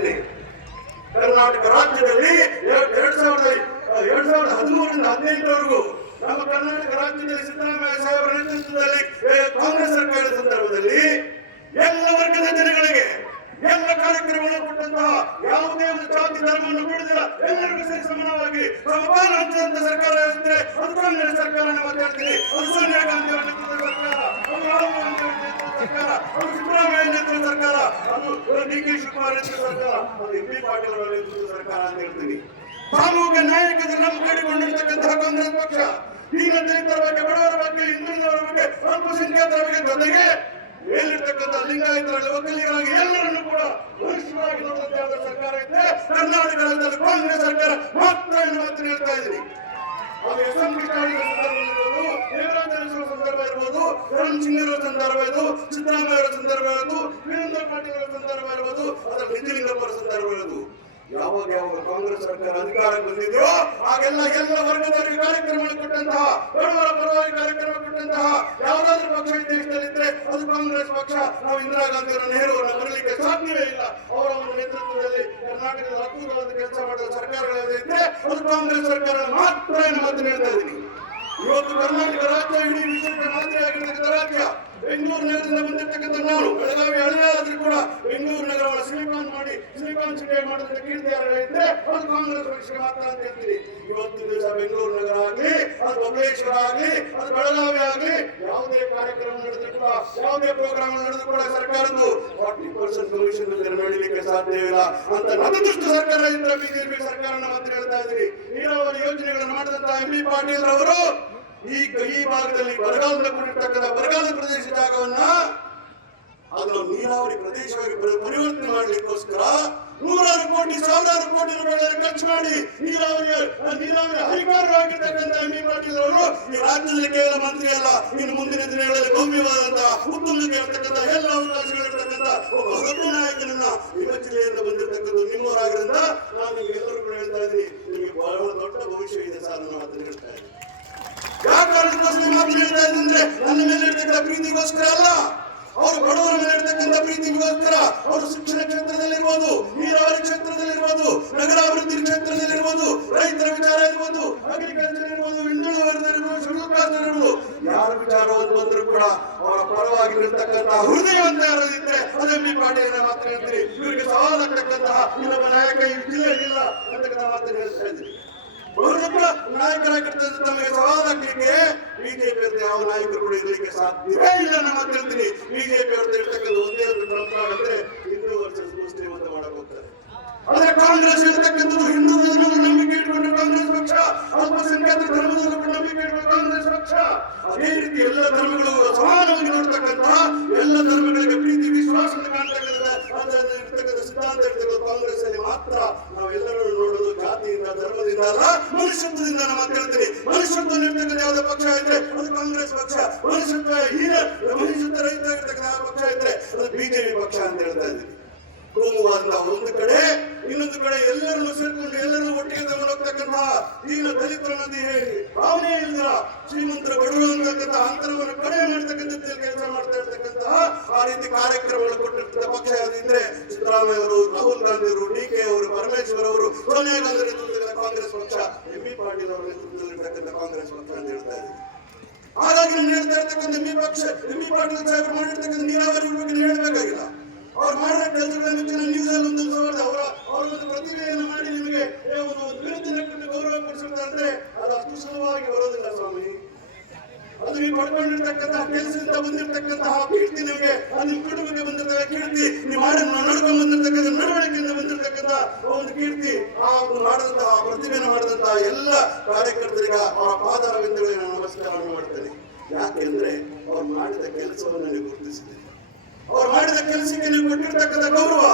ಹೇಳ್ತೀನಿ ಕರ್ನಾಟಕ ರಾಜ್ಯದಲ್ಲಿ ಎರ- ಎರಡ್ ಸಾವಿರದ ಎರಡ್ ಸಾವಿರದ ಹದಿಮೂರರಿಂದ ಹದಿನೆಂಟರವರೆಗೂ ನಮ್ಮ ಕರ್ನಾಟಕ ರಾಜ್ಯದಲ್ಲಿ ಸಿದ್ದರಾಮಯ್ಯ ಸಾಹೇಬರ ನೇತೃತ್ವದಲ್ಲಿ ಕಾಂಗ್ರೆಸ್ ಸರ್ಕಾರದ ಸಂದರ್ಭದಲ್ಲಿ ಎಲ್ಲ ವರ್ಗದ ಜನಗಳಿಗೆ ಎಲ್ಲ ಕಾರ್ಯಕ್ರಮಗಳನ್ನು ಕೊಟ್ಟಂತಹ ಯಾವುದೇ ಒಂದು ಜಾತಿ ಧರ್ಮವನ್ನು ಬಿಡುದಿಲ್ಲ, ಎಲ್ಲರಿಗೂ ಸರಿ ಸಮಾನವಾಗಿ ಸರ್ಕಾರ ಇದ್ರೆ ಅದು ಕಾಂಗ್ರೆಸ್ ಸರ್ಕಾರ ಮಾತಾಡ್ತೀನಿ ಅದು ಸೋನಿಯಾ ಗಾಂಧಿ ನೇತೃತ್ವದ ಸರ್ಕಾರ ಅದು ರಾಹುಲ್ ಗಾಂಧಿ ಅವರ ನೇತೃತ್ವದ ಸರ್ಕಾರ ಅದು ಸಿದ್ದರಾಮಯ್ಯ ಸರ್ಕಾರ, ಅದು ಡಿ ಕೆ ಸರ್ಕಾರ, ಅದು ಎಂ ಪಿ ಪಾಟೀಲ್ ನೇತೃತ್ವದ ಸರ್ಕಾರ ಅಂತ ಹೇಳ್ತೀನಿ ಸಾಮೂಹಿಕ ನಾಯಕರು ನಮ್ಮ ಕೈಗೊಂಡಿರ್ತಕ್ಕಂತಹ ಕಾಂಗ್ರೆಸ್ ಪಕ್ಷ. ಈಗ ದಲಿತರ ಬಗ್ಗೆ, ಬಡವರ ಬಗ್ಗೆ, ಹಿಂದುಳಿದವರ ಬಗ್ಗೆ, ಅಲ್ಪಸಂಖ್ಯಾತರ ಬಗ್ಗೆ ಜೊತೆಗೆ ಮೇಲಿರ್ತಕ್ಕಂಥ ಲಿಂಗಾಯತರಲ್ಲಿ ಒಕ್ಕಲಿಗರಾಗಿ ಎಲ್ಲರನ್ನು ಕೂಡ ವರಿಷ್ಠರಾಗಿ ನೋಡುವಂತಹ ಸರ್ಕಾರ ಇದೆ ಕರ್ನಾಟಕ ರಾಜ್ಯದಲ್ಲಿ ಕಾಂಗ್ರೆಸ್ ಸರ್ಕಾರ ಮಾತ್ರ ಎಂದು ಮಾತ್ರ ಹೇಳ್ತಾ ಇದ್ದೀನಿ ಅದು ಎಸ್ ಎಂ ಕೃಷ್ಣಾಡಿಗಳ ಸಂದರ್ಭ ಇರ್ಬೋದು ದೇವರಾಜ ಅರಸರ ಸಂದರ್ಭ ಇರ್ಬೋದು ಧರ್ಮ್ ಸಿಂಗ್ ಅವರ ಸಂದರ್ಭ ಇದು ಸಿದ್ದರಾಮಯ್ಯ ಅವರ ಸಂದರ್ಭ ಇರೋದು ವೀರೇಂದ್ರ ಪಾಟೀಲ್ ಅವರ ಸಂದರ್ಭ ಇರ್ಬೋದು ಅದರ ನಿಜಲಿಂಗಪ್ಪರ ಸಂದರ್ಭ ಇರೋದು ಯಾವಾಗ ಯಾವಾಗ ಕಾಂಗ್ರೆಸ್ ಸರ್ಕಾರ ಅಧಿಕಾರಕ್ಕೆ ಬಂದಿದೆಯೋ ಆಗೆಲ್ಲ ಎಲ್ಲ ವರ್ಗದವರಿಗೆ ಕಾರ್ಯಕ್ರಮ ಕೊಟ್ಟಂತಹ ಬಡವರ ಪರವಾಗಿ ಕಾರ್ಯಕ್ರಮ ಕೊಟ್ಟಂತಹ ಯಾವುದಾದ್ರೂ ಪಕ್ಷ ದೇಶದಲ್ಲಿದ್ರೆ ಅದು ಕಾಂಗ್ರೆಸ್ ಪಕ್ಷ. ನಾವು ಇಂದಿರಾ ಗಾಂಧಿ ಅವರ ನೆಹರುವನ್ನ ಬರಲಿಕ್ಕೆ ಸಾಧ್ಯವೇ ಇಲ್ಲ. ಅವರ ಒಂದು ನೇತೃತ್ವದಲ್ಲಿ ಕರ್ನಾಟಕದ ಅದ್ಭುತವಾದ ಕೆಲಸ ಮಾಡಿದ ಸರ್ಕಾರಗಳಿದ್ರೆ ಅದು ಕಾಂಗ್ರೆಸ್ ಸರ್ಕಾರ ಮಾತ್ರ ಮಾತು ಹೇಳ್ತಾ ಇದ್ದೀನಿ. ಇವತ್ತು ಕರ್ನಾಟಕ ರಾಜ್ಯ ಇಡೀ ವಿಶ್ವಕ್ಕೆ ಮಾದರಿಯಾಗಿರ್ತಕ್ಕಂಥ ರಾಜ್ಯ ಬೆಂಗಳೂರು ನಗರದಿಂದ ಬಂದಿರತಕ್ಕಂಥ ನಾನು ಬೆಳಗಾವಿ ಹಳೆಯಾದ್ರೂ ಕೂಡ ಬೆಂಗಳೂರು ನಗರವನ್ನು ಸಿಲಿಕಾನ್ ಮಾಡಿ ಸಿಲಿಕಾನ್ ಸಿಟಿ ಕೀರ್ತಿಯಾರಿದ್ರೆ ಕೀರ್ತಿ ಅದು ಕಾಂಗ್ರೆಸ್ ಪಕ್ಷಕ್ಕೆ ಮಾತ್ರ ಅಂತ ಹೇಳ್ತೀರಿ. ಇವತ್ತು ದಿವಸ ಬೆಂಗಳೂರು ನಗರ ಆಗ್ಲಿ, ಅದು ಬಬಲೇಶ್ವರ ಆಗ್ಲಿ, ಅದು ಬೆಳಗಾವಿ ಆಗ್ಲಿ, ಯಾವುದೇ ಕಾರ್ಯಕ್ರಮ ನಡೆದ್ರು ಕೂಡ, ಯಾವುದೇ ಪ್ರೋಗ್ರಾಮ್ ನಡೆದ್ರು ಕೂಡ ಸರ್ಕಾರದ್ದು ಫಾರ್ಟಿ ಪರ್ಸೆಂಟ್ ಕಮಿಷನ್ ನಡೀಲಿಕ್ಕೆ ಸಾಧ್ಯವಿಲ್ಲ ಅಂತ ನಮ್ಮದಷ್ಟು ಸರ್ಕಾರ ಇದ್ರೆ ಬಿಜೆಪಿ ಸರ್ಕಾರ ಮಂತ್ರಿ ಹೇಳ್ತಾ ಇದ್ರಿ ನೀರಾವರಿ ಯೋಜನೆಗಳನ್ನು ಮಾಡಿದಂತ ಎಂ ಬಿ ಪಾಟೀಲ್ ಅವರು ಈ ಈ ಭಾಗದಲ್ಲಿ ಬರಗಾಲದ ಕೂಡಿರ್ತಕ್ಕಂಥ ಬರಗಾಲ ಪ್ರದೇಶ ಜಾಗವನ್ನ ಅದನ್ನು ನೀರಾವರಿ ಪ್ರದೇಶವಾಗಿ ಪರಿವರ್ತನೆ ಮಾಡಲಿಕ್ಕೋಸ್ಕರ ನೂರಾರು ಕೋಟಿ, ಸಾವಿರಾರು ಕೋಟಿ ರೂಪಾಯಿಗಳನ್ನು ಖರ್ಚು ಮಾಡಿ ನೀರಾವರಿ ನೀರಾವರಿ ಅಧಿಕಾರವಾಗಿರ್ತಕ್ಕಂಥ ಎಂ ಬಿ ಪಾಟೀಲ್ ಅವರು ಈ ರಾಜ್ಯದಲ್ಲಿ ಕೇವಲ ಮಂತ್ರಿ ಅಲ್ಲ, ಇನ್ನು ಮುಂದಿನ ದಿನಗಳಲ್ಲಿ ಗೌಮ್ಯವಾದಂತಹ ಉತ್ತುಂಗಕ್ಕೆ ಇರತಕ್ಕಂಥ ಎಲ್ಲ ಅವಕಾಶಗಳಿರ್ತಕ್ಕಂಥ ಒಬ್ಬ ದೊಡ್ಡ ನಾಯಕನನ್ನ ನಿಮ್ಮ ಜಿಲ್ಲೆಯಿಂದ ಬಂದಿರತಕ್ಕಂಥ ನಿಮ್ಮವರಾಗಿರಂತ ನಾನು ನಿಮಗೆ ಎಲ್ಲರೂ ಕೂಡ ಹೇಳ್ತಾ ಇದ್ದೀನಿ, ನಿಮಗೆ ಬಹಳ ದೊಡ್ಡ ಭವಿಷ್ಯ ಇದೆ ಸರ್ ನಾನು ಅದನ್ನು ಹೇಳ್ತಾ ಇದ್ದೀನಿ. ಯಾವ ಮಾತು ಹೇಳ್ತಾ ಇದ್ದೀನಿ ಅಂದ್ರೆ ನನ್ನ ಮೇಲೆ ಇರ್ತಕ್ಕಂಥ ಪ್ರೀತಿಗೋಸ್ಕರ ಅಲ್ಲ, ಅವರು ಬಡವರ ಮೇಲೆ ಇರ್ತಕ್ಕಂಥ ಪ್ರೀತಿಗೋಸ್ಕರ ಅವರು ಶಿಕ್ಷಣ ಕ್ಷೇತ್ರದಲ್ಲಿರ್ಬೋದು, ನೀರಾವರಿ ಕ್ಷೇತ್ರದಲ್ಲಿರ್ಬೋದು, ನಗರಾಭಿವೃದ್ಧಿ ಕ್ಷೇತ್ರದಲ್ಲಿರ್ಬೋದು, ರೈತರ ವಿಚಾರ ಇರ್ಬೋದು ಅಗ್ರಿಕಲ್ಚರ್ ಇರ್ಬೋದು ಇರ್ಬೋದು ಯಾರ ವಿಚಾರವನ್ನು ಬಂದರೂ ಕೂಡ ಅವರ ಪರವಾಗಿರತಕ್ಕಂತಹ ಹೃದಯವಂತ ಎಂ ಬಿ ಪಾಟೀಲ್ ಮಾತ್ರ ಹೇಳ್ತೀರಿ. ಇವರಿಗೆ ಸವಾಲಾಗ್ತಕ್ಕಂತಹ ಇನ್ನೊಬ್ಬ ನಾಯಕ ಈ ಜಿಲ್ಲೆಯಲ್ಲಿಲ್ಲ ಅಂತಕ್ಕಂಥ ಮಾತನ್ನು ಹೇಳ್ತಾ ಇದ್ದೀನಿ. ಅವರು ಕೂಡ ನಾಯಕರಾಗಿರ್ತದೆ ತಮಗೆ ಸವಾಲಾಗ್ಲಿಕ್ಕೆ ಬಿಜೆಪಿ ಅಂತ ನಾಯಕರು ಕೂಡ ಇರಲಿಕ್ಕೆ ಇಲ್ಲ ಹೇಳ್ತೀನಿ ಬಿಜೆಪಿ ಅವ್ರದ್ದು ಇರ್ತಕ್ಕಂಥ ಒಂದೇ ಹಿಂದೂ ವರ್ಸಸ್ ಮುಸ್ಲಿಂ ಅಂತ ಕಾಂಗ್ರೆಸ್ ಇರ್ತಕ್ಕಂಥದ್ದು ಹಿಂದೂ ಧರ್ಮದ ನಂಬಿಕೆ ಇಟ್ಕೊಂಡು ಕಾಂಗ್ರೆಸ್ ಪಕ್ಷ, ಅಲ್ಪಸಂಖ್ಯಾತ ಧರ್ಮದಲ್ಲೂ ನಂಬಿಕೆ ಇಟ್ಕೊಂಡು ಕಾಂಗ್ರೆಸ್ ಪಕ್ಷ. ಅದೇ ರೀತಿ ಎಲ್ಲ ಧರ್ಮಗಳು ಸಮಾನವಾಗಿ ಶ್ರೀಮಂತರ ಬಡವರು ಅಂತಕ್ಕಂಥ ಅಂತರವನ್ನು ಕಡಿಮೆ ಮಾಡ್ತಕ್ಕಂಥ ಕೆಲಸ ಮಾಡ್ತಾ ಇರ್ತಕ್ಕಂತಹ ಆ ರೀತಿ ಕಾರ್ಯಕ್ರಮಗಳು ಕೊಟ್ಟಿರ್ತಕ್ಕಂಥ ಪಕ್ಷ ಯಾವುದಿದ್ರೆ ಸಿದ್ದರಾಮಯ್ಯ ಅವರು, ರಾಹುಲ್ ಗಾಂಧಿ ಅವರು, ಡಿ ಕೆ ಅವರು, ಪರಮೇಶ್ವರ್ ಅವರು, ಸೋನಿಯಾ ಗಾಂಧಿ ನೇತೃತ್ವದ ಕಾಂಗ್ರೆಸ್ ಪಕ್ಷ, ಎಂ ಬಿ ಪಾಟೀಲ್ ಅವರ ನೇತೃತ್ವದಲ್ಲಿರ್ತಕ್ಕಂಥ ಕಾಂಗ್ರೆಸ್ ಪಕ್ಷ ಅಂತ ಹೇಳ್ತಾ ಇದ್ದೀನಿ ಹಾಗಾಗಿ ನಾನು ಹೇಳ್ತಾ ಇರ್ತಕ್ಕಂಥ ಎಂ ಬಿ ಪಕ್ಷ, ಎಂ ಬಿ ಪಾಟೀಲ್ ಸಾಹೇಬರು ಮಾಡಿರ್ತಕ್ಕಂಥ ನೀರಾವರಿ ಬಗ್ಗೆ ಹೇಳಬೇಕಾಗಿಲ್ಲ. ಅವ್ರು ಮಾಡಿದ ಕೆಲಸಗಳನ್ನು ನ್ಯೂಸ್ ಅಲ್ಲಿ ಒಂದು ಅವರ ಅವರ ಒಂದು ಪ್ರತಿಭೆಯನ್ನು ಮಾಡಿ ನಿಮಗೆ ಏ ಒಂದು ಒಂದು ವಿರುದ್ಧ ಕೊಟ್ಟು ಗೌರವ ಕೊಡಿಸುತ್ತೆ ಅಂದ್ರೆ ಅದು ಅಷ್ಟು ಸುಲಭವಾಗಿ ಬರೋದಿಲ್ಲ ಸ್ವಾಮಿ ಅದು ನೀವು ಪಡ್ಕೊಂಡಿರ್ತಕ್ಕಂತಹ ಕೆಲಸದಿಂದ ಬಂದಿರತಕ್ಕಂತಹ ಕೀರ್ತಿ ನಿಮಗೆ ನಿಮ್ಮ ಕುಟುಂಬಕ್ಕೆ ಬಂದಿರ್ತಕ್ಕ ಕೀರ್ತಿ, ನೀವು ಮಾಡಿ ನಡ್ಕೊಂಡು ಬಂದಿರತಕ್ಕಂಥ ನಡವಳಿಕೆಯಿಂದ ಬಂದಿರತಕ್ಕಂತಹ ಒಂದು ಕೀರ್ತಿ, ಆ ಮಾಡಿದಂತಹ ಪ್ರತಿಭೆಯನ್ನು ಮಾಡಿದಂತಹ ಎಲ್ಲ ಕಾರ್ಯಕರ್ತರಿಗೆ ಅವರ ಪಾದಾರವಿಂದಗಳಿಗೆ ನಾನು ನಮಸ್ಕಾರವನ್ನು ಮಾಡ್ತೇನೆ. ಯಾಕೆಂದ್ರೆ ಅವ್ರು ಮಾಡಿದ ಕೆಲಸವನ್ನು ನನಗೆ ಗುರುತಿಸಿದೆ ಅವ್ರು ಮಾಡಿದ ಕೆಲಸಕ್ಕೆ ನೀವು ಕೊಟ್ಟಿರ್ತಕ್ಕಂಥ ಗೌರವ,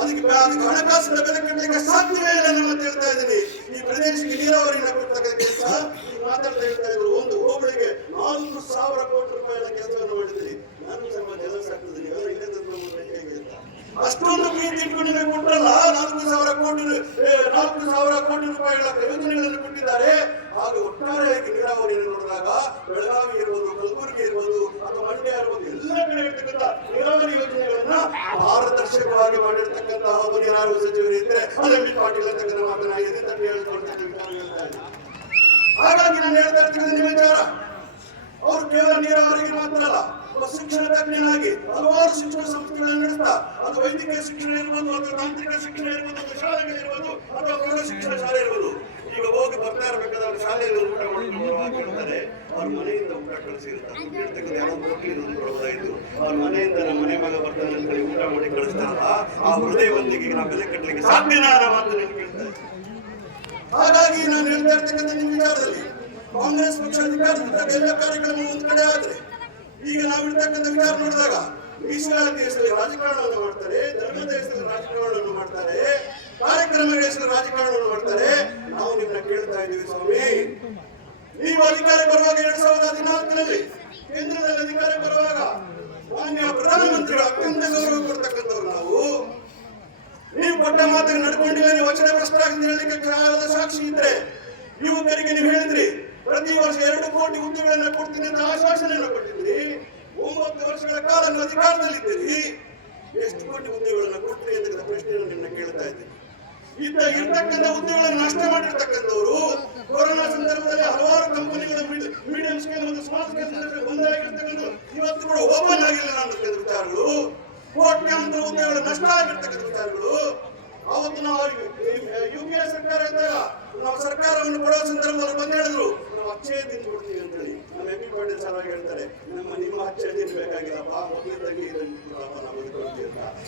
ಅದಕ್ಕೆ ಅದಕ್ಕೆ ಹಣಕಾಸಿನ ಬೆಲೆ ಕಟ್ಟಲಿಕ್ಕೆ ಸಾಧ್ಯವೇ ಇಲ್ಲ ನಾನು ಅಂತ ಹೇಳ್ತಾ ಇದ್ದೀನಿ. ಈ ಪ್ರದೇಶಕ್ಕೆ ನೀರಾವರಿ ಕೊಡ್ತಕ್ಕಂಥ ಕೆಲಸ ಮಾತಾಡ್ತಾ ಹೇಳ್ತಾ ಇದ್ರು ನಾಲ್ಕು ಸಾವಿರ ಕೋಟಿ ರೂಪಾಯಿಗಳ ಕೆಲಸವನ್ನು ಮಾಡಿದ್ರಿ. ನಾನು ಸ್ವಲ್ಪ ಕೆಲಸ ಆಗ್ತದೆ ನೀವೆಲ್ಲ ಇಲ್ಲೇ ಹೇಗೆ ಅಷ್ಟೊಂದು ಪ್ರೀತಿ ಇಟ್ಕೊಂಡು ನೀವು ಕೊಟ್ಟರಲ್ಲ ನಾಲ್ಕು ಸಾವಿರ ಕೋಟಿ ನಾಲ್ಕು ಸಾವಿರ ಕೋಟಿ ರೂಪಾಯಿಗಳ ಯೋಜನೆಗಳನ್ನು ಕೊಟ್ಟಿದ್ದಾರೆ. ಆಗ ಒಟ್ಟಾರೆಯಾಗಿ ನೀರಾವರಿಯನ್ನು ನೋಡಿದಾಗ, ಬೆಳಗಾವಿ ಇರ್ಬೋದು, ಕಲಬುರಗಿ ಇರ್ಬೋದು, ಅಥವಾ ಮಂಡ್ಯ ಇರ್ಬೋದು, ಎಲ್ಲ ಕಡೆ ಇರ್ತಕ್ಕಂಥ ನೀರಾವರಿ ಯೋಜನೆಗಳನ್ನ ಪಾರದರ್ಶಕವಾಗಿ ಮಾಡಿರ್ತಕ್ಕಂತಹ ಒಬ್ಬ ಯಾರು ಸಚಿವರು ಇದ್ರೆ ಅದರಲ್ಲಿ ಪಾಟೀಲ್ ಅಂತಕ್ಕಂಥ ಮಾತನಾಗಿದೆ ಅಂತ ವಿಚಾರ ಹಾಗಾಗಿ ನಾನು ಹೇಳ್ತಾ ಇರ್ತಕ್ಕಂಥ ವಿಚಾರ. ಅವರು ಕೇವಲ ನೀರಾವರಿಗೆ ಮಾತ್ರ ಅಲ್ಲ ಒಬ್ಬ ಶಿಕ್ಷಣ ತಜ್ಞನಾಗಿ ಹಲವಾರು ಶಿಕ್ಷಣ ಸಂಸ್ಥೆಗಳನ್ನು ನಡೆಸ್ತಾ, ಅದು ವೈದ್ಯಕೀಯ ಶಿಕ್ಷಣ ಇರ್ಬೋದು ಅಥವಾ ತಾಂತ್ರಿಕ ಶಿಕ್ಷಣ ಇರ್ಬೋದು ಅಥವಾ ಶಾಲೆಗಳಿರ್ಬೋದು ಅಥವಾ ಪ್ರೌಢ ಶಿಕ್ಷಣ ಶಾಲೆ ಇರ್ಬೋದು. ಈಗ ಹೋಗಿ ಬರ್ತಾ ಇರಬೇಕಾದ್ರೆ ಶಾಲೆಯಲ್ಲಿ ಊಟ ಮಾಡ್ಕೊಂಡು ಅವ್ರ ಮನೆಯಿಂದ ಊಟ ಕಳಿಸಿರ್ತಾರೆ ಯಾವ ಯಾರೋ ಒಂದು ಕೊಡಬಹುದಾಯ್ತು ಅವ್ರ ಮನೆಯಿಂದ ನಮ್ಮ ಮನೆ ಮಗ ಬರ್ತಾನೆ ಅಂತ ಹೇಳಿ ಊಟ ಮಾಡಿ ಕಳಿಸ್ತಾರಲ್ಲ, ಆ ಹೃದಯವಂತಿಗೆ ನಾವು ಬೆಲೆ ಕಟ್ಟಲಿಕ್ಕೆ ಸಾಧ್ಯನಾ ಮಾತು ನಾನು ಹಾಗಾಗಿ ನಾನು ಹೇಳ್ತಾ ಇರ್ತಕ್ಕಂಥ ನಿಮ್ಮ ವಿಚಾರದಲ್ಲಿ ಕಾಂಗ್ರೆಸ್ ಪಕ್ಷ ಅಧಿಕಾರದಿಂದ ಎಲ್ಲ ಕಾರ್ಯಕ್ರಮ ಒಂದು ಕಡೆ ಆದ್ರೆ, ಈಗ ನಾವು ಇರ್ತಕ್ಕಂಥ ವಿಚಾರ ನೋಡಿದಾಗ ಮೀಸಲಾತಿ ಹೆಸರಲ್ಲಿ ರಾಜಕಾರಣವನ್ನು ಮಾಡ್ತಾರೆ ಧರ್ಮದ ಹೆಸರಲ್ಲಿ ರಾಜಕಾರಣವನ್ನು ಮಾಡ್ತಾರೆ, ಕಾರ್ಯಕ್ರಮಗಳ ಹೆಸರಲ್ಲಿ ರಾಜಕಾರಣವನ್ನು ಮಾಡ್ತಾರೆ. ನಾವು ನಿಮ್ಮನ್ನ ಕೇಳ್ತಾ ಇದ್ದೀವಿ ಸ್ವಾಮಿ. ನೀವು ಅಧಿಕಾರ ಬರುವಾಗ ಎರಡ್ ಸಾವಿರದ ಹದಿನಾಲ್ಕರಲ್ಲಿ ಕೇಂದ್ರದಲ್ಲಿ ಅಧಿಕಾರ ಬರುವಾಗ ಮಾನ್ಯ ಪ್ರಧಾನಮಂತ್ರಿಗಳ ಅತ್ಯಂತ ಗೌರವ ಕೊಡ್ತಕ್ಕಂಥವ್ರು ನಾವು. ನೀವು ಕೊಟ್ಟ ಮಾತಿಗೆ ನಡ್ಕೊಂಡಿಲ್ಲ, ನೀವು ವಚನ ಭ್ರಷ್ಟರಾಗಿ ಹೇಳಲಿಕ್ಕೆ ಕಾಲದ ಸಾಕ್ಷಿ ಇದ್ರೆ, ಯುವಕರಿಗೆ ನೀವು ಹೇಳಿದ್ರಿ ಪ್ರತಿ ವರ್ಷ ಎರಡು ಕೋಟಿ ಹುದ್ದೆಗಳನ್ನ ಕೊಡ್ತೀನಿ ಅಂತ ಆಶ್ವಾಸನೆಯನ್ನು ಕೊಟ್ಟಿದ್ರಿ ಒಂಬತ್ತು ವರ್ಷಗಳ ಕಾಲ ಅಧಿಕಾರದಲ್ಲಿದ್ದೀರಿ. ಎಷ್ಟು ಕೋಟಿ ಹುದ್ದೆಗಳನ್ನ ಕೊಟ್ರಿ ಅಂತ ಪ್ರಶ್ನೆಯನ್ನು ನಿಮ್ಮನ್ನ ಕೇಳ್ತಾ ಇದ್ದೀನಿ. ಇದ್ದ ಇರ್ತಕ್ಕಂಥ ಹುದ್ದೆಗಳನ್ನು ನಷ್ಟ ಮಾಡಿರ್ತಕ್ಕಂಥವ್ರು ಕೊರೋನಾ ಸಂದರ್ಭದಲ್ಲಿ ಹಲವಾರು ಕಂಪನಿಗಳ ಮೀಡಿಯಂ ಸ್ಕೇಲ್ ಮತ್ತು ಸ್ಮಾಲ್ ಸ್ಕೇಲ್ ಒಂದಾಗಿರ್ತಕ್ಕಂಥ ಇವತ್ತು ಕೂಡ ಓಪನ್ ಆಗಿಲ್ಲ ಅನ್ನತಕ್ಕಂಥ ವಿಚಾರಗಳು ಕೋಟ್ಯಾಂತರ ಹುದ್ದೆಗಳು ನಷ್ಟ ಆಗಿರ್ತಕ್ಕಂಥ ವಿಚಾರಗಳು ಅವತ್ತು ನಾವು ಯು ಪಿ ಎ ಸರ್ಕಾರ ಇದ್ದಾಗ ನಾವು ಸರ್ಕಾರವನ್ನು ಕೊಡೋ ಸಂದರ್ಭದಲ್ಲಿ ಬಂದು ಹೇಳಿದ್ರು ನಾವು ಅಚ್ಚೇ ತಿಂದು ಕೊಡ್ತೀವಿ ಅಂತೇಳಿ ನಮ್ಮ ಎಂ ಪಿ ಪಾಟೀಲ್ ಸರ್ ಹೇಳ್ತಾರೆ ನಮ್ಮ ನಿಮ್ಮ ಅಚ್ಚೇ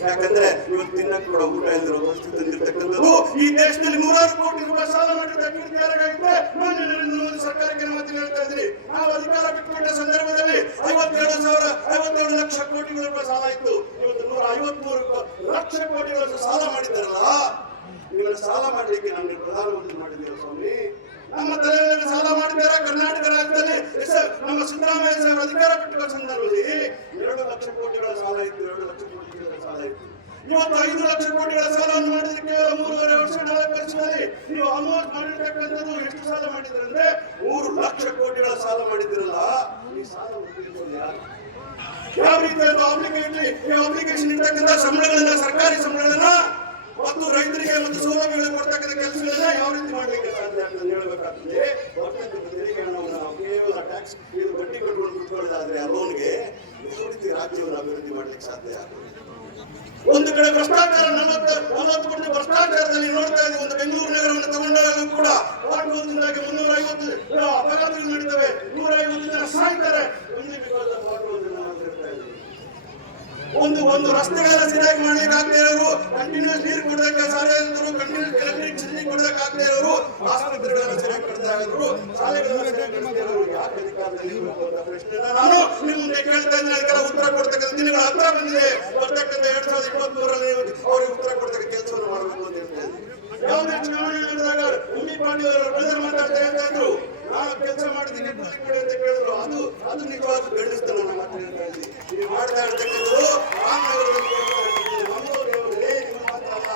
ಯಾಕಂದ್ರೆ ಇವತ್ತು ತಿನ್ನಕ್ಕೆ ಕೂಡ ಊಟ ಇಲ್ದಿರೋ ಪರಿಸ್ಥಿತಿ ತಂದಿರ್ತಕ್ಕಂಥದ್ದು. ಈ ದೇಶದಲ್ಲಿ ನೂರಾರು ಕೋಟಿ ರೂಪಾಯಿ ಸಾಲ ಮಾಡಿದ ಅಭಿವೃದ್ಧಿ ಮಾನ್ಯ ನರೇಂದ್ರ ಮೋದಿ ಸರ್ಕಾರಕ್ಕೆ ಮಾತಿನ ಹೇಳ್ತಾ ಇದ್ದೀನಿ. ನಾವು ಅಧಿಕಾರ ಬಿಟ್ಟುಕೊಂಡ ಸಂದರ್ಭದಲ್ಲಿ ಐವತ್ತೇಳು ಸಾವಿರ ಐವತ್ತೇಳು ಲಕ್ಷ ಕೋಟಿ ರೂಪಾಯಿ ಸಾಲ ಇತ್ತು. ಇವತ್ತು ನೂರ ಐವತ್ಮೂರು ಲಕ್ಷ ಕೋಟಿಗಳಷ್ಟು ಸಾಲ ಮಾಡಿದ್ದಾರಲ್ಲ? ಇವರ ಸಾಲ ಮಾಡಲಿಕ್ಕೆ ನಮಗೆ ಪ್ರಧಾನಮಂತ್ರಿ ಮಾಡಿದ್ದೀರ ಸ್ವಾಮಿ? ನಮ್ಮ ತಲೆಯಲ್ಲಿ ಸಾಲ ಮಾಡಿದ್ದಾರೆ ಕರ್ನಾಟಕ ರಾಜ್ಯದಲ್ಲಿ? ನಮ್ಮ ಸಿದ್ದರಾಮಯ್ಯ ಸಾಹೇಬ್ ಅಧಿಕಾರ ಬಿಟ್ಟಿರುವ ಸಂದರ್ಭದಲ್ಲಿ ಎರಡು ಲಕ್ಷ ಕೋಟಿಗಳ ಸಾಲ ಇತ್ತು, ಎರಡು ಲಕ್ಷ ಕೋಟಿಗಳ ಸಾಲ ಇತ್ತು. ಇವತ್ತು ಐದು ಲಕ್ಷ ಕೋಟಿಗಳ ಸಾಲ ಮಾಡಿದ್ರೆ ಕೇವಲ ಮೂರುವರೆ ವರ್ಷ ನಾಲ್ಕು ವರ್ಷದಲ್ಲಿ ನೀವು ಆಲ್ಮೋಸ್ಟ್ ಮಾಡಿರ್ತಕ್ಕಂಥದ್ದು ಎಷ್ಟು ಸಾಲ ಮಾಡಿದ್ರೆ ಅಂದ್ರೆ ಮೂರು ಲಕ್ಷ ಕೋಟಿಗಳ ಸಾಲ ಮಾಡಿದಿರಲ್ಲ, ಈ ಸಾಲ ಯಾವ ರೀತಿಯಾದ ಅಪ್ಲಿಕೇಶನ್ ಅಪ್ಲಿಕೇಶನ್ ಇರ್ತಕ್ಕಂಥ ಸಂಬಳಗಳನ್ನ, ಸರ್ಕಾರಿ ಸಂಬಳಗಳನ್ನ ಮತ್ತು ರೈತರಿಗೆ ಮತ್ತು ಸೌಲಭ್ಯಗಳು ಕೊಡ್ತಕ್ಕಂಥ ಕೆಲಸಗಳನ್ನ ಯಾವ ರೀತಿ ಮಾಡ್ಲಿಕ್ಕೆ ಸಾಧ್ಯ ಅಂತ ಹೇಳ್ಬೇಕಾಗ್ತದೆ. ಕೇವಲ ಟ್ಯಾಕ್ಸ್ ಇದು ಬಡ್ಡಿ ಕಟ್ಕೊಂಡು ಕುತ್ಕೊಳ್ಳೋದಾದ್ರೆ ಆ ಲೋನ್ಗೆ ರೀತಿ ರಾಜ್ಯವನ್ನು ಅಭಿವೃದ್ಧಿ ಮಾಡ್ಲಿಕ್ಕೆ ಸಾಧ್ಯ ಒಂದು ಕಡೆ ಭ್ರಷ್ಟಾಚಾರ, ನಲವತ್ತು ಕೋಟಿ ಭ್ರಷ್ಟಾಚಾರದಲ್ಲಿ ನೋಡ್ತಾ ಇದ್ದೀವಿ. ಒಂದು ಬೆಂಗಳೂರು ನಗರವನ್ನು ತಗೊಂಡಾಗಲೂ ಕೂಡ ವಾಟರ್ದಿಂದಾಗಿ ಮುನ್ನೂರ ಐವತ್ತು ಅಪಘಾತಗಳು ನಡೀತವೆ. ನೂರ ಐವತ್ತು ಜನ ಸಾಯ್ತಾರೆ. ಒಂದೇ. ಒಂದು ಒಂದು ರಸ್ತೆಗಳ ಸರಿಯಾಗಿ ಮಾಡ್ಲಿಕ್ಕೆ ಆಗದೆ ಇರೋರು ಕಂಟಿನ್ಯೂಸ್ ನೀರು ಕೊಡ್ದಕ್ಕೆ ಸಾರ್ವಜನಿಕರು ಕಂಟಿನ್ಯೂಸ್ ಎಲೆಕ್ಟ್ರಿಕ್ ಸಿಟಿ ಕೊಡೋದಕ್ಕೆ ಆಗದೆ ಇರೋರು ಆಸ್ಪತ್ರೆಗಳನ್ನ ಸರಿಯಾಗಿ ಕಟ್ತಾ ಇರೋರು ಪ್ರಶ್ನೆ ನಾನು ನಿಮ್ಮ ಮುಂದೆ ಕೇಳ್ತಾ ಇದ್ದೀನಿ ಅದಕ್ಕೆಲ್ಲ ಉತ್ತರ ಕೊಡ್ತಕ್ಕಂಥ ದಿನಗಳ ಹತ್ರ ಬಂದಿದೆ ಬರ್ತಕ್ಕಂಥ ಎರಡ್ ಸಾವಿರದ ಇಪ್ಪತ್ತ್ ಮೂರರಲ್ಲಿ ಅವ್ರಿಗೆ ಉತ್ತರ ಕೊಡ್ತಕ್ಕ ಕೆಲಸವನ್ನು ಮಾಡಬೇಕು ಅಂತ ಹೇಳ್ತಾ ಇದ್ದೀನಿ ಯಾವುದೇ ಚುನಾವಣೆ ನಡೆದಾಗ ಎಂ ಬಿ ಪಾಟೀಲ್ ಅವರು ಬ್ರದರ್ ಮಾತಾಡ್ತಾ ಹೇಳ್ತಾ ಇದ್ರು ನಾನು ಕೆಲಸ ಮಾಡಿದ್ದೀನಿ ಕೂಲಿ ಕೊಡಿ ಅಂತ ಕೇಳಿದ್ರು ಅದು ಅದು ನಿಜವಾದ ಗಂಡಿಸ್ತಾನ ನನ್ನ ಮಾತು ಹೇಳ್ತಾ ಇದ್ದೀನಿ ನೀವು ಮಾಡ್ತಾ ಇರ್ತಕ್ಕಂಥದ್ದು ರಾಮನಗರದಲ್ಲಿ ಕೇಳ್ತಾ ಇರ್ತಕ್ಕಂಥದ್ದು ಮಂಗಳೂರು ದೇವರಲ್ಲಿ ನಿಮ್ಮ ಮಾತ್ರ ಅಲ್ಲ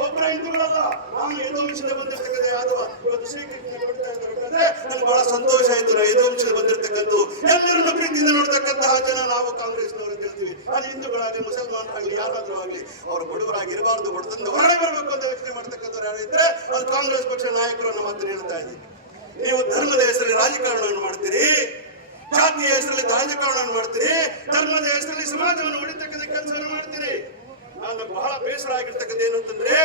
ಒಬ್ಬರ ಹಿಂದೂಗಳಲ್ಲ ನಾನು ಏದೋ ವಂಶದ ಬಂದಿರ್ತಕ್ಕಂಥ ಯಾದವ ಇವತ್ತು ಶ್ರೀಕೃಷ್ಣ ಕೊಡ್ತಾ ಇರ್ಬೇಕಾದ್ರೆ ನನಗೆ ಬಹಳ ಸಂತೋಷ ಆಯ್ತು ನಾವು ಏದೋ ವಂಶದ ಬಂದಿರ್ತಕ್ಕಂಥ ಎಲ್ಲರನ್ನು ಪ್ರೀತಿಯಿಂದ ನೋಡ್ತಕ್ಕಂತಹ ಜನ ನಾವು ಕಾಂಗ್ರೆಸ್ನವರು ಅಂತ ಹೇಳ್ತೀವಿ ಅದು ಹಿಂದೂಗಳಾಗಲಿ ಮುಸಲ್ಮಾನರಾಗಲಿ ಯಾರಾದ್ರೂ ಆಗಲಿ ಅವರು ಬಡವರಾಗಿ ಇರಬಾರ್ದು ಬಡತಂದ ಹೊರಗಡೆ ಬರಬೇಕು ಅಂತ ಯೋಚನೆ ಅದು ಕಾಂಗ್ರೆಸ್ ಪಕ್ಷ ನಾಯಕರು ಅನ್ನೋ ಹತ್ರ ಹೇಳ್ತಾ ಇದ್ದೀನಿ ನೀವು ಧರ್ಮದ ಹೆಸರಲ್ಲಿ ರಾಜಕಾರಣವನ್ನು ಮಾಡ್ತೀರಿ, ಜಾತಿಯ ಹೆಸರಲ್ಲಿ ರಾಜಕಾರಣವನ್ನು ಮಾಡ್ತೀರಿ, ಧರ್ಮದ ಹೆಸರಲ್ಲಿ ಸಮಾಜವನ್ನು ಹೊಡಿತಕ್ಕಂಥ ಕೆಲಸವನ್ನು ಮಾಡ್ತೀರಿ. ನಾನು ಬಹಳ ಬೇಸರ ಆಗಿರ್ತಕ್ಕಂಥ ಅಂತಂದ್ರೆ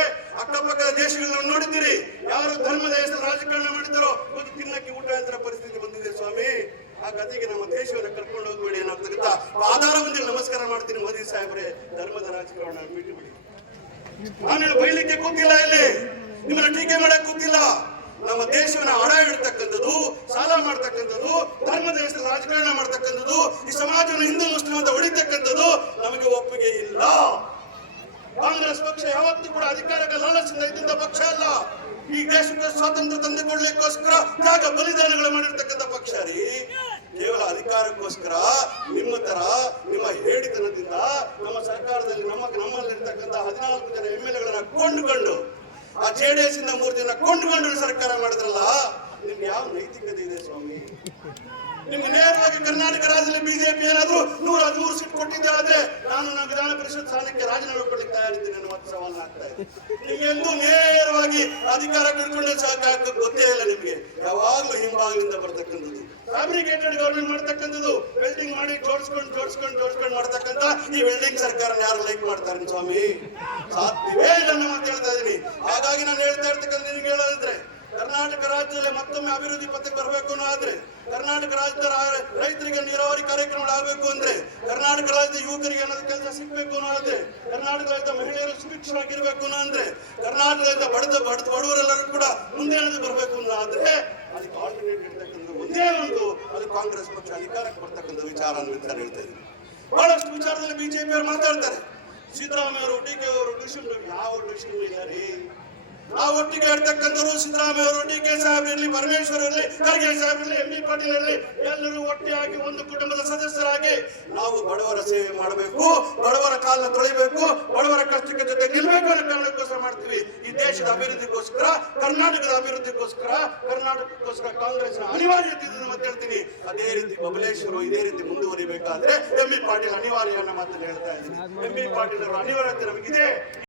ಅಕ್ಕಪಕ್ಕದ ದೇಶಗಳನ್ನ ನೋಡಿದ್ದೀರಿ. ಯಾರು ಧರ್ಮದ ಹೆಸರು ರಾಜಕಾರಣ ಮಾಡಿದ್ದಾರೋ ಒಂದು ತಿನ್ನಕ್ಕೆ ಊಟ ಅಂತ ಪರಿಸ್ಥಿತಿ ಬಂದಿದೆ ಸ್ವಾಮಿ. ಆ ಗತಿಗೆ ನಮ್ಮ ದೇಶವನ್ನು ಕರ್ಕೊಂಡು ಹೋಗ್ಬೇಡಿ ಅನ್ನೋದಕ್ಕಿಂತ ಆಧಾರ ಬಂದಿಲ್ಲ ನಮಸ್ಕಾರ ಮಾಡ್ತೀನಿ ಮೋದಿ ಸಾಹೇಬ್ರೆ. ಧರ್ಮದ ರಾಜಕಾರಣ ಬಿಟ್ಟು ಬಿಡಿ. ನಾನು ಬೈಲಿಕ್ಕೆ ಕೂತಿಲ್ಲ ಇಲ್ಲಿ. ನಿಮ್ಮನ್ನ ಟೀಕೆ ಮಾಡಕ್ ಗೊತ್ತಿಲ್ಲ. ನಮ್ಮ ದೇಶವನ್ನ ಹಣ ಇಡ್ತಕ್ಕಂಥದ್ದು, ಸಾಲ ಮಾಡ್ತಕ್ಕಂಥದ್ದು ಧರ್ಮದ ಹೆಸರು ರಾಜಕಾರಣ ಮಾಡ್ತಕ್ಕಂಥದ್ದು, ಈ ಸಮಾಜವನ್ನು ಹಿಂದೂ ಮುಸ್ಲಿಂ ಅಂತ ಹೊಡಿತಕ್ಕಂಥದ್ದು ನಮಗೆ ಒಪ್ಪಿಗೆ ಇಲ್ಲ. ಕಾಂಗ್ರೆಸ್ ಪಕ್ಷ ಯಾವತ್ತೂ ಕೂಡ ಅಧಿಕಾರಕ್ಕೆ ಲಾಲಸಿಂದ ಇದ್ದಂತ ಪಕ್ಷ ಅಲ್ಲ. ಈ ದೇಶಕ್ಕೆ ಸ್ವಾತಂತ್ರ್ಯ ತಂದುಕೊಡ್ಲಿಕ್ಕೋಸ್ಕರ ತ್ಯಾಗ ಬಲಿದಾನಗಳು ಮಾಡಿರ್ತಕ್ಕಂಥ ಪಕ್ಷ ರೀ. ಕೇವಲ ಅಧಿಕಾರಕ್ಕೋಸ್ಕರ, ನಿಮ್ಮ ತರ ನಿಮ್ಮ ಹೇಡಿತನದಿಂದ ನಮ್ಮ ಸರ್ಕಾರದಲ್ಲಿ ನಮ್ಮ ನಮ್ಮಲ್ಲಿರ್ತಕ್ಕಂಥ ಹದಿನಾಲ್ಕು ಜನ ಎಂ ಎಲ್ ಎಗಳನ್ನ ಕೊಂಡುಕೊಂಡು ಆ ಜೆ ಡಿ ಎಸ್ ಇಂದ ಮೂರು ದಿನ ಕೊಂಡ್ಕೊಂಡ್ರು ಸರ್ಕಾರ ಮಾಡಿದ್ರಲ್ಲ ನಿಮ್ಗೆ ಯಾವ ನೈತಿಕತೆ ಇದೆ ಸ್ವಾಮಿ? ನಿಮ್ಗೆ ನೇರವಾಗಿ ಕರ್ನಾಟಕ ರಾಜ್ಯದಲ್ಲಿ ಬಿಜೆಪಿ ಏನಾದ್ರು ನೂರ ಹದಿಮೂರು ಸೀಟ್ ಕೊಟ್ಟಿದ್ದೆ ಆದ್ರೆ ನಾನು ನಮ್ಮ ವಿಧಾನ ಪರಿಷತ್ ಸ್ಥಾನಕ್ಕೆ ರಾಜೀನಾಮೆ ಕೊಡ್ಲಿಕ್ಕೆ ತಯಾರಿದ್ದೇನೆ ಅನ್ನೋ ಸವಾಲ್ ಆಗ್ತಾ ಇದೆ ನಿಮ್ಗೆಂದು ನೇರವಾಗಿ ಅಧಿಕಾರ ಕಳ್ಕೊಂಡೆ ಸಾಕಾಗ ಗೊತ್ತೇ ಇಲ್ಲ ನಿಮ್ಗೆ. ಯಾವಾಗ್ಲೂ ಹಿಂಭಾಗದಿಂದ ಬರ್ತಕ್ಕಂಥದ್ದು. ಫ್ಯಾಬ್ರಿಕೇಟೆಡ್ ಗೌರ್ಮೆಂಟ್ ಮಾಡ್ತಕ್ಕಂಥದ್ದು. ವೆಲ್ಡಿಂಗ್ ಮಾಡಿ ಜೋಡಿಸ್ಕೊಂಡು ಜೋಡಿಸ್ಕೊಂಡು ಜೋಡಿಸ್ಕೊಂಡು ಮಾಡ್ತಕ್ಕಂಥ ಈ ವೆಲ್ಡಿಂಗ್ ಸರ್ಕಾರನ ಯಾರು ಲೈಕ್ ಮಾಡ್ತಾರೆ ಸ್ವಾಮಿ? ಸಾಧ್ಯವೇ ಇಲ್ಲ ಮಾತು ಹೇಳ್ತಾ ಇದೀನಿ ಹಾಗಾಗಿ ನಾನು ಹೇಳ್ತಾ ಇರ್ತಕ್ಕಂಥ ನಿಮ್ಗೆ ಹೇಳೋದಿದ್ರೆ ಕರ್ನಾಟಕ ರಾಜ್ಯದಲ್ಲಿ ಮತ್ತೊಮ್ಮೆ ಅಭಿವೃದ್ಧಿ ಪಥಕ್ಕೆ ಬರಬೇಕು ಆದ್ರೆ, ಕರ್ನಾಟಕ ರಾಜ್ಯದ ರೈತರಿಗೆ ನೀರಾವರಿ ಕಾರ್ಯಕ್ರಮಗಳು ಆಗಬೇಕು ಅಂದ್ರೆ, ಕರ್ನಾಟಕ ರಾಜ್ಯದ ಯುವಕರಿಗೆ ಅನ್ನೋದು ಕೆಲಸ ಸಿಗ್ಬೇಕು ಆದ್ರೆ, ಕರ್ನಾಟಕ ರಾಜ್ಯದ ಮಹಿಳೆಯರು ಸುಭಿಕ್ಷರಾಗಿರ್ಬೇಕು ಅಂದ್ರೆ, ಕರ್ನಾಟಕ ರಾಜ್ಯದ ಬಡದ ಬಡ ಬಡವರೆಲ್ಲರೂ ಕೂಡ ಮುಂದೆ ಬರಬೇಕು ಅನ್ನೋದಾದ್ರೆ ಅದಕ್ಕೆ ಆಲ್ಟರ್ನೇಟ್ ಒಂದೇ ಒಂದು ಅದು ಕಾಂಗ್ರೆಸ್ ಪಕ್ಷ ಅಧಿಕಾರಕ್ಕೆ ಬರ್ತಕ್ಕಂಥ ವಿಚಾರ ವಿಚಾರ ಹೇಳ್ತಾ ಬಹಳಷ್ಟು ವಿಚಾರದಲ್ಲಿ ಬಿಜೆಪಿ ಅವರು ಮಾತಾಡ್ತಾರೆ. ಸಿದ್ದರಾಮಯ್ಯ ಅವರು ಡಿ ಕೆ ಅವರು ಡಿಸಿಷನ್ ಯಾವ ಡಿಸಿಷನ್ ಇಲ್ಲ ನಾವು ಒಟ್ಟಿಗೆ ಇರ್ತಕ್ಕಂಥವ್ರು ಸಿದ್ದರಾಮಯ್ಯ ಅವರು ಡಿ ಕೆ ಸಾಹೇಬ್ ಇರಲಿ ಪರಮೇಶ್ವರ್ ಇರಲಿ ಖರ್ಗೆ ಸಾಹೇಬ್ ಇರಲಿ ಎಂ ಬಿ ಪಾಟೀಲ್ ಇರಲಿ ಎಲ್ಲರೂ ಒಟ್ಟಿಯಾಗಿ ಒಂದು ಕುಟುಂಬದ ಸದಸ್ಯರಾಗಿ ನಾವು ಬಡವರ ಸೇವೆ ಮಾಡಬೇಕು, ಬಡವರ ಕಾಲ ತೊಳಿಬೇಕು, ಬಡವರ ಕಷ್ಟಕ್ಕೆ ಜೊತೆ ನಿಲ್ಬೇಕು ಅನ್ನೋ ಕಾರಣಕ್ಕೋಸ್ಕರ ಮಾಡ್ತೀವಿ. ಈ ದೇಶದ ಅಭಿವೃದ್ಧಿಗೋಸ್ಕರ, ಕರ್ನಾಟಕದ ಅಭಿವೃದ್ಧಿಗೋಸ್ಕರ, ಕರ್ನಾಟಕಕ್ಕೋಸ್ಕರ ಕಾಂಗ್ರೆಸ್ನ ಅನಿವಾರ್ಯತೆ ಇದೆ ಅಂತ ಹೇಳ್ತೀನಿ. ಅದೇ ರೀತಿ ಬಬಲೇಶ್ವರು ಇದೇ ರೀತಿ ಮುಂದುವರಿಬೇಕಾದ್ರೆ ಎಂ ಬಿ ಪಾಟೀಲ್ ಅನಿವಾರ್ಯ ಅನ್ನೋ ಮಾತನ್ನು ಹೇಳ್ತಾ ಇದ್ದೀನಿ. ಎಂ ಬಿ ಪಾಟೀಲ್ ಅವರ ಅನಿವಾರ್ಯತೆ ನಮಗಿದೆ.